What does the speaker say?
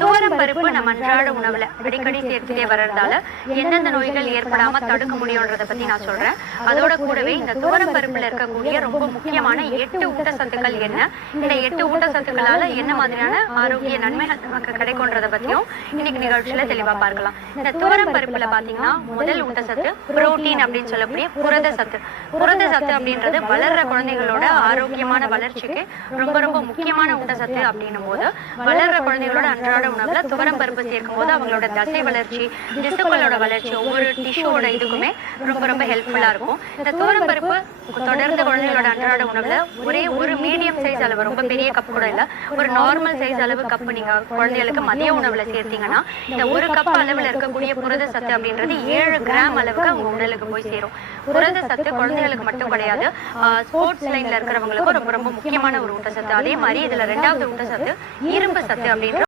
துவரம் பருப்பு நம்ம அன்றாட உணவுல அடிக்கடி சேர்த்துட்டே வர்றதால எந்தெந்த நோய்கள் ஏற்படாம தடுக்க முடியும்ன்றத பத்தி நான் சொல்றேன். அதோட கூடவே இந்த துவரம் பருப்புல இருக்கக்கூடிய ரொம்ப முக்கியமான 8 ஊட்டச்சத்துக்கள் என்ன, இந்த 8 ஊட்டச்சத்துக்களால என்ன மாதிரியான ஆரோக்கிய நன்மைகள் நமக்கு கிடைக்கும்ன்றத பத்தியும் இன்னைக்கு நிகழ்ச்சியில தெளிவா பார்க்கலாம். இந்த துவரம் பருப்புல பாத்தீங்கன்னா முதல் ஊட்டச்சத்து புரோட்டீன் அப்படின்னு சொல்லக்கூடிய புரத சத்து. புரத சத்து அப்படின்றது வளர்ற குழந்தைகளோட ஆரோக்கியமான வளர்ச்சிக்கு ரொம்ப ரொம்ப முக்கியமான ஊட்டச்சத்து அப்படின்னும் போது வளர்ற குழந்தைகளோட அன்றாட உணவுல துவரம் பருப்பு சேர்க்கும் போது அவங்களோட தசை வளர்ச்சி, திசுக்களோட வளர்ச்சி, ஒவ்வொரு டிஷ்யூவோட இதுக்குமே ரொம்ப ரொம்ப ஹெல்ப்ஃபுல்லா இருக்கும். இந்த துவரம் பருப்பு தொடர்ந்து குழந்தைகளோட அன்றாட உணவுல ஒரே ஒரு மீடியம் சைஸ் அளவு, ரொம்ப பெரிய கப் கூட இல்ல, ஒரு நார்மல் சைஸ் அளவு கப் நீங்க குழந்தைகளுக்கு மதிய உணவுல சேர்த்தீங்கன்னா இந்த ஒரு கப் அளவுல இருக்கக்கூடிய புரத சத்து அப்படின்றது 7 கிராம் அளவுக்கு அவங்க உடலுக்கு போய் சேரும். புரத சத்து குழந்தைகளுக்கு மட்டும் கிடையாது, ஸ்போர்ட்ஸ் லைன்ல இருக்கிறவங்களுக்கும் ரொம்ப ரொம்ப முக்கியமான ஒரு ஊட்டச்சத்து. அதே மாதிரி இதுல 2வது ஊட்டச்சத்து இரும்பு சத்து அப்படின்ற